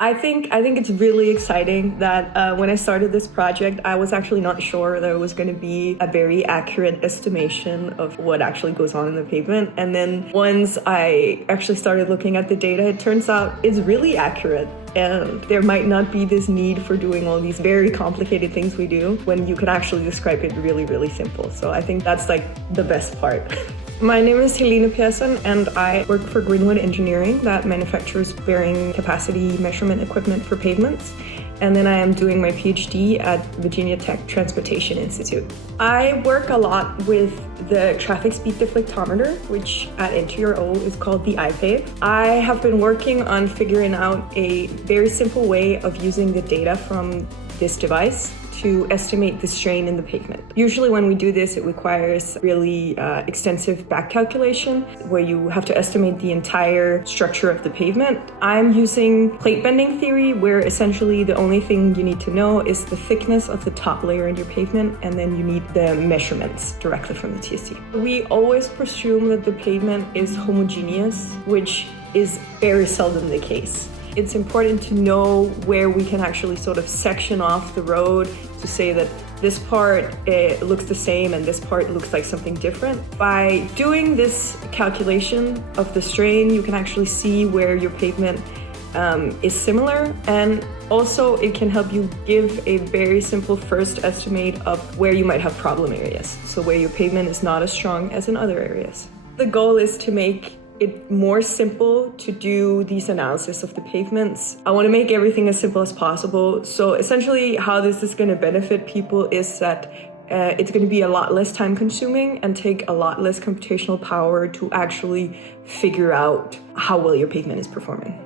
I think it's really exciting that when I started this project, I was actually not sure there was going to be a very accurate estimation of what actually goes on in the pavement. And then once I actually started looking at the data, it turns out it's really accurate. And there might not be this need for doing all these very complicated things we do when you can actually describe it really, really simple. So I think that's like the best part. My name is Helene Pehrsson, and I work for Greenwood Engineering that manufactures bearing capacity measurement equipment for pavements. And then I am doing my PhD at Virginia Tech Transportation Institute. I work a lot with the traffic speed deflectometer, which at NTRO is called the iPAVE. I have been working on figuring out a very simple way of using the data from this device to estimate the strain in the pavement. Usually when we do this, it requires really extensive back calculation where you have to estimate the entire structure of the pavement. I'm using plate bending theory, where essentially the only thing you need to know is the thickness of the top layer in your pavement, and then you need the measurements directly from the TSC. We always presume that the pavement is homogeneous, which is very seldom the case. It's important to know where we can actually sort of section off the road to say that this part looks the same and this part looks like something different. By doing this calculation of the strain, you can actually see where your pavement is similar, and also it can help you give a very simple first estimate of where you might have problem areas, so where your pavement is not as strong as in other areas. The goal is to make it more simple to do these analysis of the pavements. I want to make everything as simple as possible. So essentially how this is going to benefit people is that it's going to be a lot less time consuming and take a lot less computational power to actually figure out how well your pavement is performing.